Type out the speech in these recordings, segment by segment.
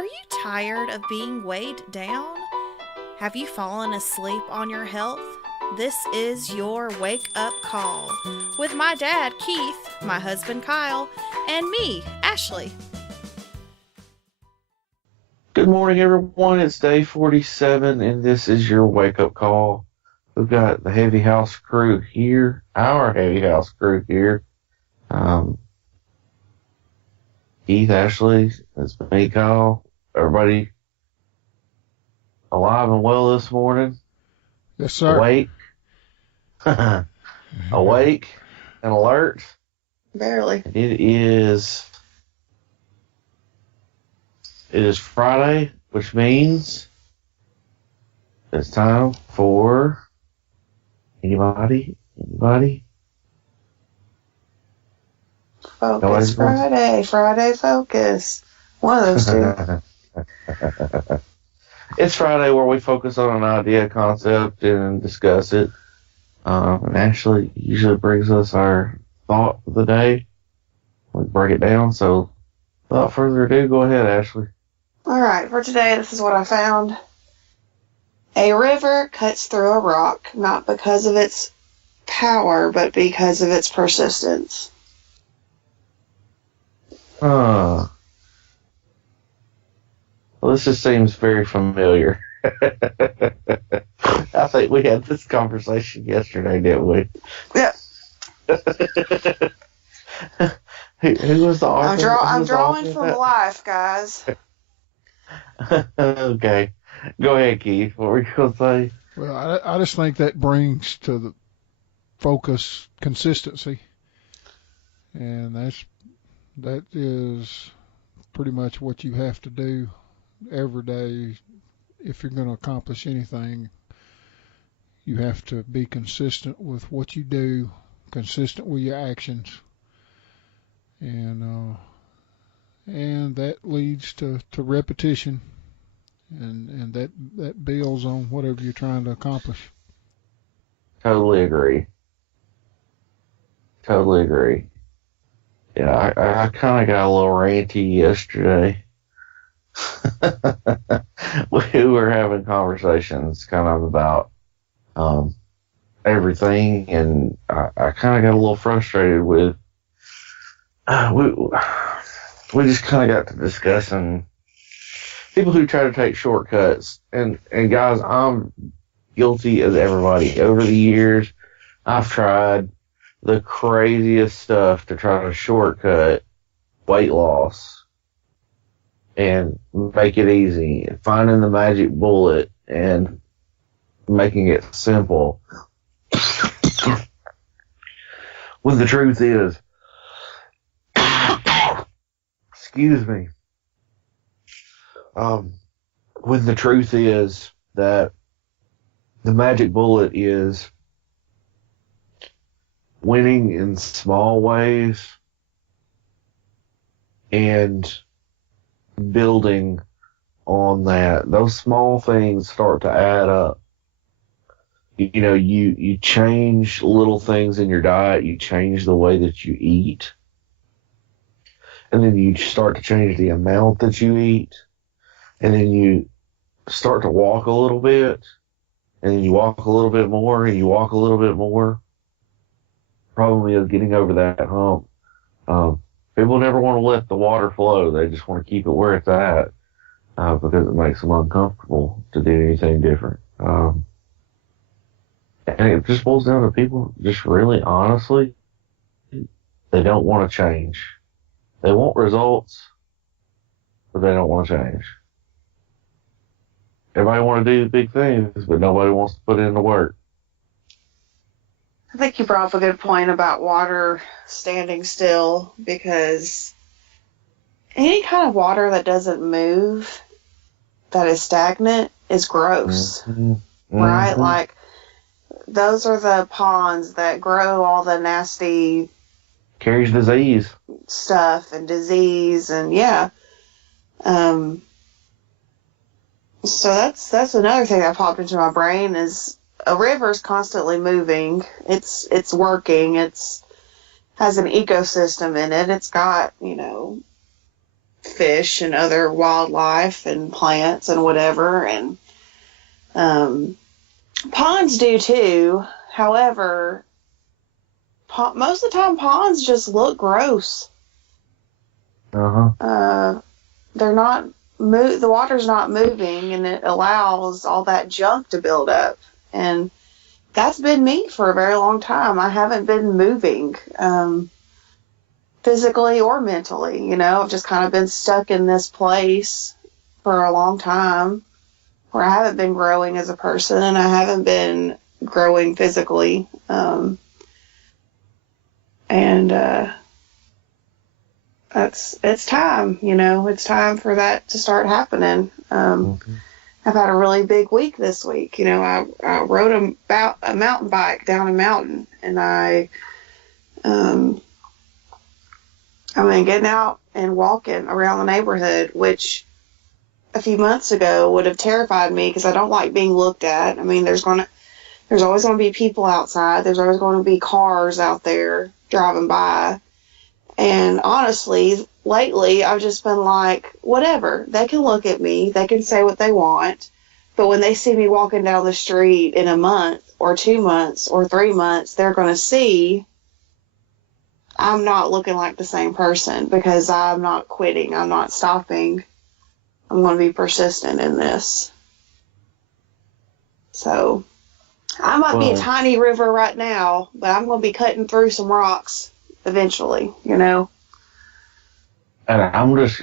Are you tired of being weighed down? Have you fallen asleep on your health? This is your wake up call with my dad, Keith, my husband, Kyle, and me, Ashley. Good morning, everyone. It's day 47, and this is your wake up call. We've got the Heavy House crew here, our Heavy House crew here. Keith, Ashley, it's me, Kyle. Everybody alive and well this morning? Yes, sir. Awake? Awake and alert? Barely. It is Friday, which means it's time for anybody? Focus Friday focus. One of those two. It's Friday where we focus on an idea, concept, and discuss it. And Ashley usually brings us our thought of the day. We break it down. So, without further ado, go ahead, Ashley. All right, for today, this is what I found. A river cuts through a rock, not because of its power, but because of its persistence. Well, this just seems very familiar. I think we had this conversation yesterday, didn't we? Yeah. Who was the author? I'm drawing from life, guys. Okay. Go ahead, Keith. What were you going to say? Well, I just think that brings to the focus consistency. And that is pretty much what you have to do every day if you're going to accomplish anything. You have to be consistent with what you do, consistent with your actions, and that leads to repetition, and that builds on whatever you're trying to accomplish. Totally agree. Yeah, I kind of got a little ranty yesterday. We were having conversations kind of about everything, and I kind of got a little frustrated with we just kind of got to discussing people who try to take shortcuts, and guys, I'm guilty as everybody. Over the years, I've tried the craziest stuff to try to shortcut weight loss and make it easy, finding the magic bullet and making it simple. When the truth is, excuse me, when the truth is that the magic bullet is winning in small ways and building on that. Those small things start to add up. You know, you change little things in your diet, you change the way that you eat, and then you start to change the amount that you eat, and then you start to walk a little bit, and then you walk a little bit more, and you walk a little bit more. Problem is getting over that hump. People never want to let the water flow. They just want to keep it where it's at because it makes them uncomfortable to do anything different. And it just boils down to people just really honestly, they don't want to change. They want results, but they don't want to change. Everybody want to do the big things, but nobody wants to put in the work. I think you brought up a good point about water standing still, because any kind of water that doesn't move, that is stagnant, is gross. Mm-hmm. Right? Mm-hmm. Like, those are the ponds that grow all the nasty Carries disease. stuff and disease, and yeah. So that's another thing that popped into my brain is a river's constantly moving. It's working. It's has an ecosystem in it. It's got, fish and other wildlife and plants and whatever. And ponds do too. However, most of the time ponds just look gross. They're not the water's not moving, and it allows all that junk to build up. And that's been me for a very long time. I haven't been moving physically or mentally. You know, I've just kind of been stuck in this place for a long time where I haven't been growing as a person, and I haven't been growing physically. It's time, you know, it's time for that to start happening. I've had a really big week this week. You know, I rode a mountain bike down a mountain, and I mean, getting out and walking around the neighborhood, which a few months ago would have terrified me because I don't like being looked at. I mean, there's always going to be people outside. There's always going to be cars out there driving by. And honestly, lately, I've just been like, whatever. They can look at me. They can say what they want. But when they see me walking down the street in a month or 2 months or 3 months, they're going to see I'm not looking like the same person because I'm not quitting. I'm not stopping. I'm going to be persistent in this. So I might be a tiny river right now, but I'm going to be cutting through some rocks eventually, you know. And I'm just,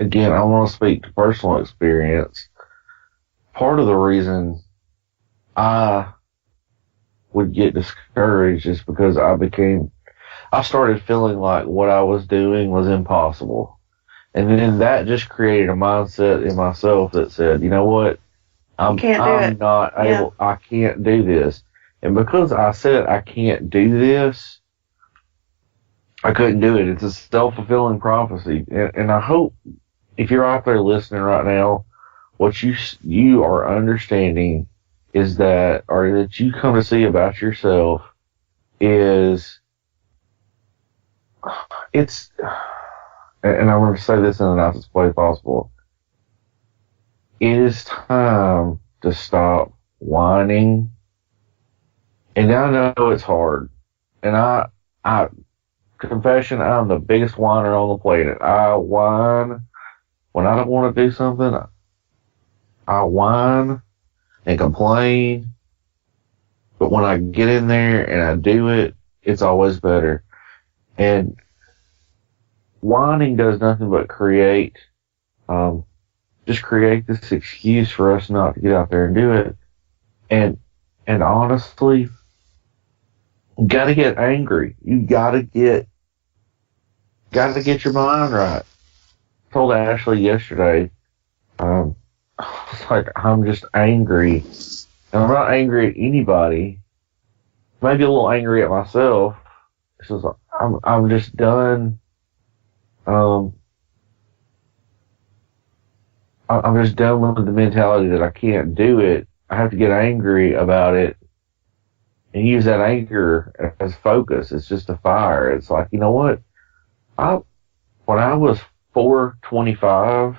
again, I want to speak to personal experience. Part of the reason I would get discouraged is because I started feeling like what I was doing was impossible. And then that just created a mindset in myself that said, you know what? I can't do this. And because I said I can't do this, I couldn't do it. It's a self-fulfilling prophecy. And I hope if you're out there listening right now, what you are understanding is that, or that you come to see about yourself is, and I'm going to say this in the nicest way possible, it is time to stop whining. And I know it's hard. And I confession, I'm the biggest whiner on the planet. I whine when I don't want to do something. I whine and complain. But when I get in there and I do it, it's always better. And whining does nothing but create this excuse for us not to get out there and do it. And honestly, you gotta get angry. You gotta get your mind right. I told Ashley yesterday, I was like, I'm just angry. And I'm not angry at anybody. Maybe a little angry at myself. So I'm just done. I'm just done with the mentality that I can't do it. I have to get angry about it and use that anger as focus. It's just a fire. It's like, you know what? When I was 425,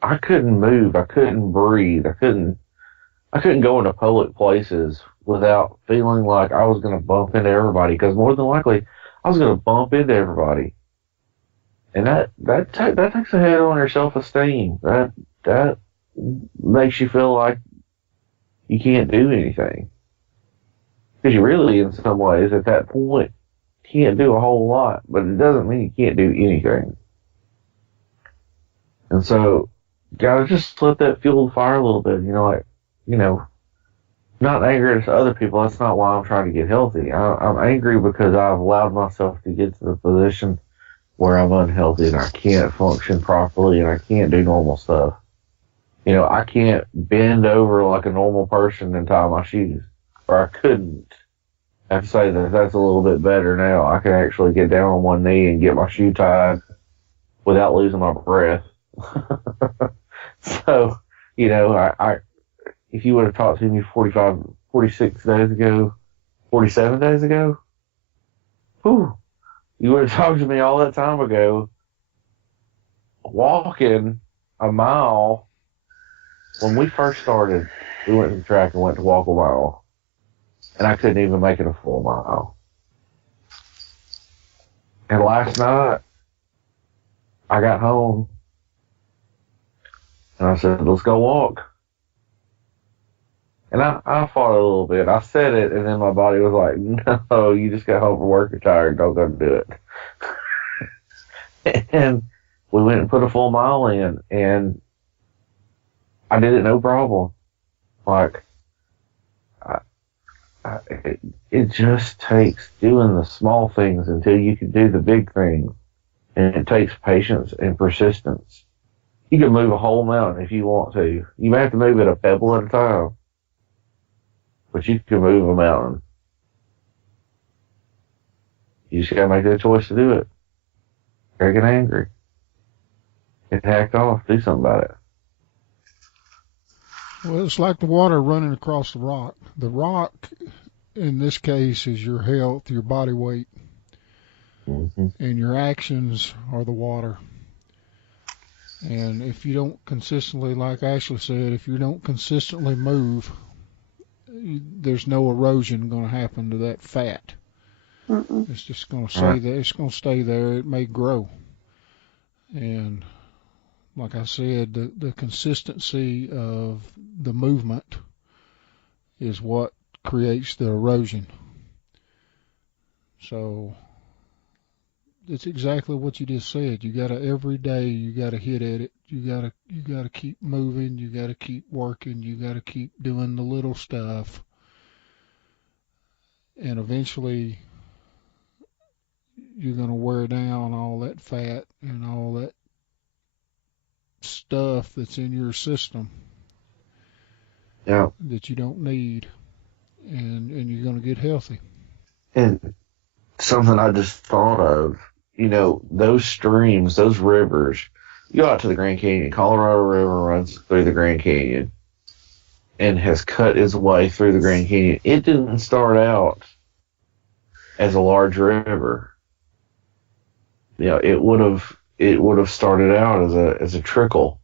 I couldn't move. I couldn't breathe. I couldn't go into public places without feeling like I was going to bump into everybody, because more than likely I was going to bump into everybody. And that takes a hit on your self-esteem. That makes you feel like you can't do anything. Because you really, in some ways, at that point, can't do a whole lot, but it doesn't mean you can't do anything. And so, gotta just let that fuel the fire a little bit. Not angry at other people. That's not why I'm trying to get healthy. I'm angry because I've allowed myself to get to the position where I'm unhealthy and I can't function properly and I can't do normal stuff. I can't bend over like a normal person and tie my shoes, or I couldn't. I have to say that that's a little bit better now. I can actually get down on one knee and get my shoe tied without losing my breath. So, if you would have talked to me 47 days ago, whew, you would have talked to me all that time ago. Walking a mile, when we first started, we went to the track and went to walk a mile. And I couldn't even make it a full mile. And last night, I got home and I said, let's go walk. And I fought a little bit. I said it, and then my body was like, no, you just got home from work, you're tired, don't go do it. And we went and put a full mile in, and I did it no problem. Like, it just takes doing the small things until you can do the big things. And it takes patience and persistence. You can move a whole mountain if you want to. You may have to move it a pebble at a time, but you can move a mountain. You just gotta make that choice to do it. Or get angry. Get hacked off. Do something about it. Well, it's like the water running across the rock. The rock, in this case, is your health, your body weight, and your actions are the water. And if you don't consistently, like Ashley said, if you don't consistently move, there's no erosion going to happen to that fat. It's just going to stay there. It's going to stay there. It may grow. And like I said, the consistency of the movement is what creates the erosion. So it's exactly what you just said. You gotta every day you gotta hit at it. You gotta keep moving, you gotta keep working, you gotta keep doing the little stuff. And eventually you're gonna wear down all that fat and all that stuff that's in your system that you don't need, and you're going to get healthy. And something I just thought of, those streams, those rivers, you go out to the Grand Canyon. Colorado River runs through the Grand Canyon and has cut its way through the Grand Canyon. It didn't start out as a large river. It would have started out as a trickle,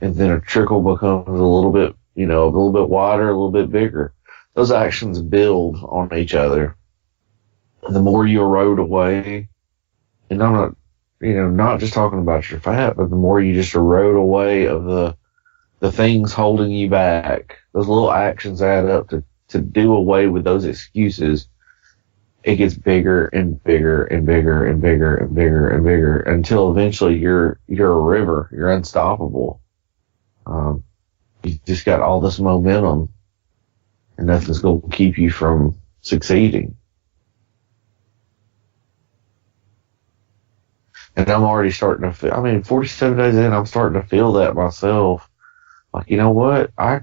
and then a trickle becomes a little bit wider, a little bit bigger. Those actions build on each other. And the more you erode away, and I'm not just talking about your fat, but the more you just erode away of the things holding you back, those little actions add up to do away with those excuses. It gets bigger and bigger and bigger and bigger and bigger and bigger until eventually you're a river. You're unstoppable. You just got all this momentum, and nothing's going to keep you from succeeding. And I'm already starting to feel, 47 days in, I'm starting to feel that myself. Like, you know what? I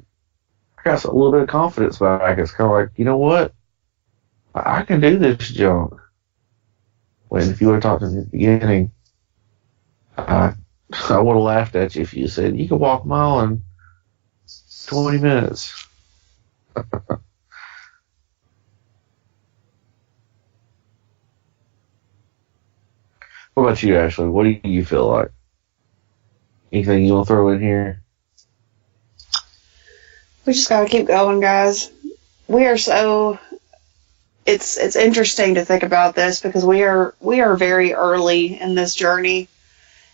got a little bit of confidence back. It's kind of like, you know what? I can do this junk. When if you would have talked to me at the beginning, I would have laughed at you if you said, you can walk a mile in 20 minutes. What about you, Ashley? What do you feel like? Anything you want to throw in here? We just got to keep going, guys. We are so... It's interesting to think about this because we are very early in this journey,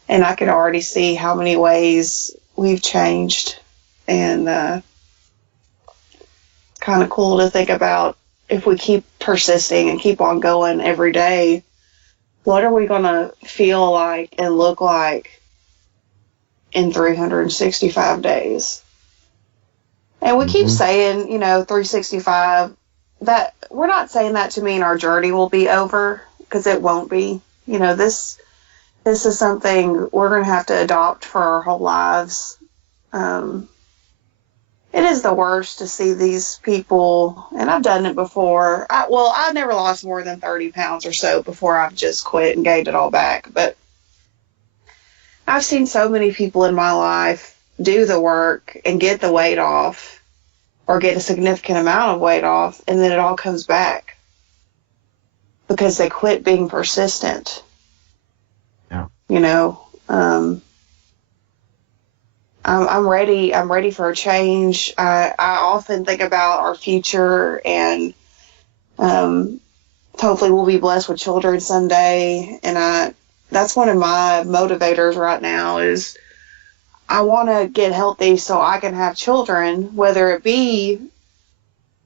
and I can already see how many ways we've changed, and kind of cool to think about if we keep persisting and keep on going every day, what are we going to feel like and look like in 365 days? And we keep saying, 365. That we're not saying that to mean our journey will be over, because it won't be. This is something we're going to have to adopt for our whole lives. It is the worst to see these people, and I've done it before. I never lost more than 30 pounds or so before I've just quit and gained it all back. But I've seen so many people in my life do the work and get the weight off, or get a significant amount of weight off, and then it all comes back. because they quit being persistent. Yeah. You know, I'm ready. I'm ready for a change. I often think about our future, and hopefully we'll be blessed with children someday. And that's one of my motivators right now is I want to get healthy so I can have children, whether it be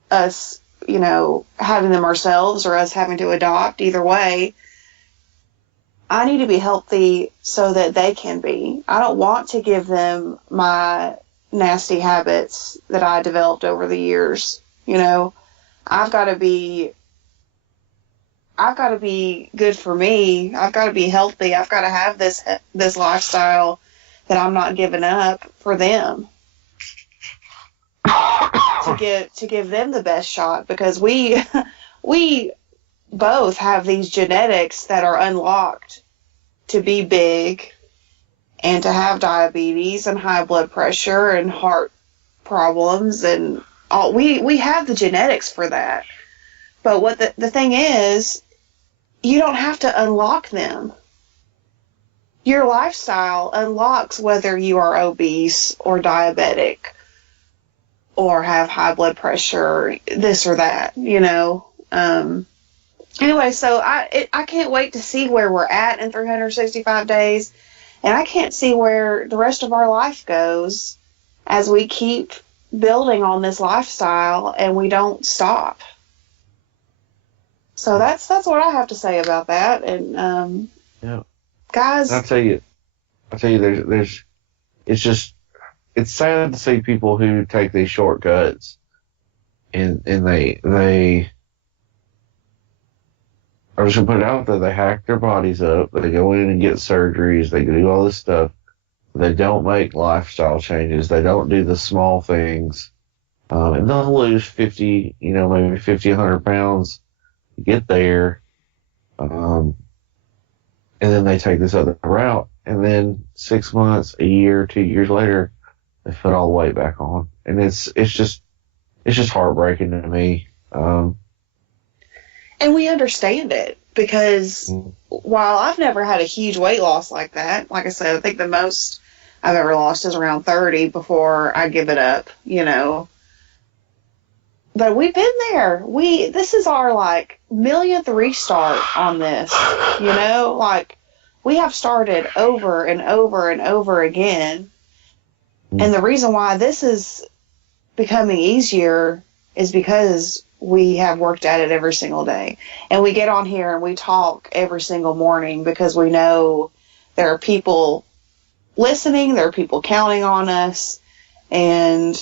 us, you know, having them ourselves or us having to adopt. Either way, I need to be healthy so that they can be. I don't want to give them my nasty habits that I developed over the years. You know, I've got to be good for me. I've got to be healthy. I've got to have this lifestyle that I'm not giving up for them. to give them the best shot, because we both have these genetics that are unlocked to be big and to have diabetes and high blood pressure and heart problems and all. We have the genetics for that. But what the thing is, you don't have to unlock them. Your lifestyle unlocks whether you are obese or diabetic or have high blood pressure, this or that, you know. Anyway, so I can't wait to see where we're at in 365 days, and I can't see where the rest of our life goes as we keep building on this lifestyle and we don't stop. So that's what I have to say about that. And Yeah. guys, I'll tell you, it's sad to see people who take these shortcuts and they I'm just gonna put it out there, they hack their bodies up, they go in and get surgeries, they do all this stuff. They don't make lifestyle changes, they don't do the small things. And they'll lose 50, maybe 50, 100 pounds to get there. And then they take this other route, and then 6 months, a year, 2 years later, they put all the weight back on. And it's just heartbreaking to me. and we understand it, because while I've never had a huge weight loss like that, like I said, I think the most I've ever lost is around 30 before I give it up, But we've been there. This is our millionth restart on this, we have started over and over and over again. And the reason why this is becoming easier is because we have worked at it every single day. And we get on here and we talk every single morning because we know there are people listening, there are people counting on us. And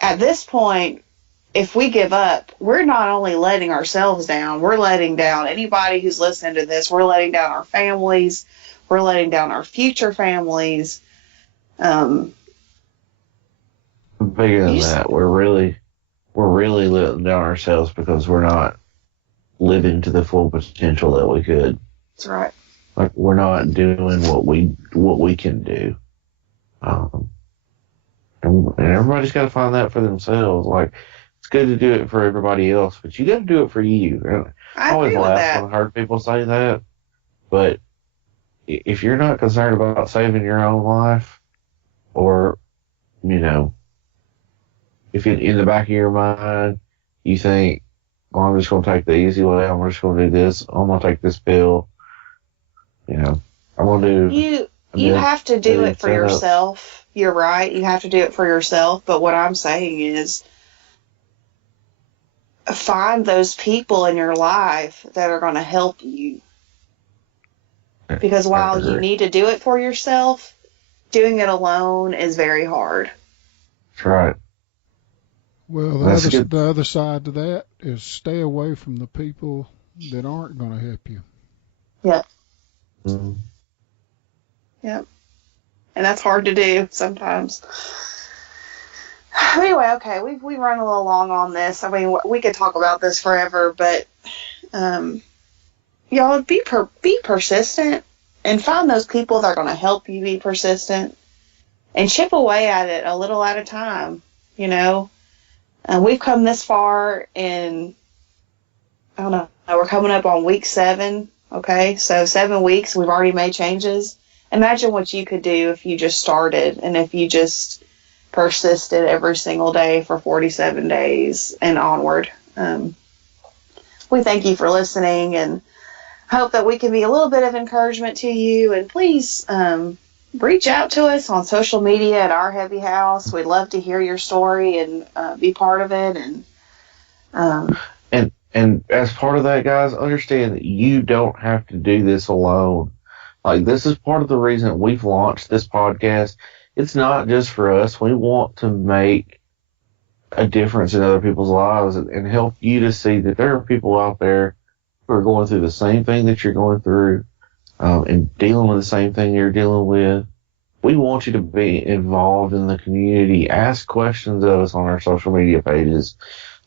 at this point, if we give up, we're not only letting ourselves down, we're letting down anybody who's listening to this. We're letting down our families. We're letting down our future families. Bigger than that, we're really letting down ourselves because we're not living to the full potential that we could. That's right. We're not doing what we can do. And everybody's got to find that for themselves. It's good to do it for everybody else, but you got to do it for you. I always agree with laugh that. when I heard people say that, but if you're not concerned about saving your own life, or if in the back of your mind you think, well, I'm just going to take the easy way, I'm just going to do this, I'm going to take this pill, I'm going to do. You have to do it for yourself. You're right. You have to do it for yourself. But what I'm saying is, find those people in your life that are going to help you. Because while you need to do it for yourself, doing it alone is very hard. That's right. Well, the other side to that is stay away from the people that aren't going to help you. Yep. Mm-hmm. Yep. And that's hard to do sometimes. Anyway, okay, we run a little long on this. I mean, we could talk about this forever, but y'all be persistent and find those people that are going to help you be persistent and chip away at it a little at a time. We've come this far in I don't know, we're coming up on week 7. Okay, so 7 weeks, we've already made changes. Imagine what you could do if you just started and if you just persisted every single day for 47 days and onward. We thank you for listening and hope that we can be a little bit of encouragement to you. And please reach out to us on social media at Our Heavy House. We'd love to hear your story and be part of it. And as part of that, guys, understand that you don't have to do this alone. Like, this is part of the reason we've launched this podcast. It's not just for us. We want to make a difference in other people's lives and help you to see that there are people out there who are going through the same thing that you're going through, and dealing with the same thing you're dealing with. We want you to be involved in the community. Ask questions of us on our social media pages,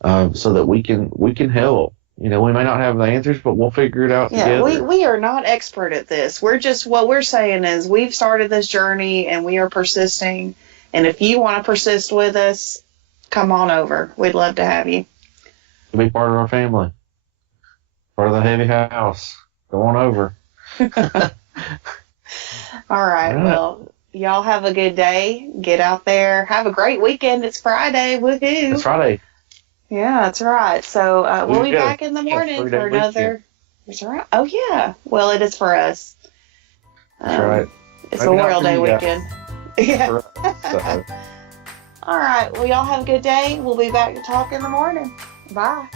so that we can help. You know, we may not have the answers, but we'll figure it out together. We are not expert at this. What we're saying is we've started this journey and we are persisting. And if you want to persist with us, come on over. We'd love to have you. Be part of our family. Part of the Heavy House. Go on over. All right. Well, y'all have a good day. Get out there. Have a great weekend. It's Friday. Woohoo. It's Friday. Yeah, that's right. So we'll be back in the morning for another. That's right. Oh, yeah. Well, it is for us. That's right. It's Memorial Day weekend. Yeah. All right. Well, y'all have a good day. We'll be back to talk in the morning. Bye.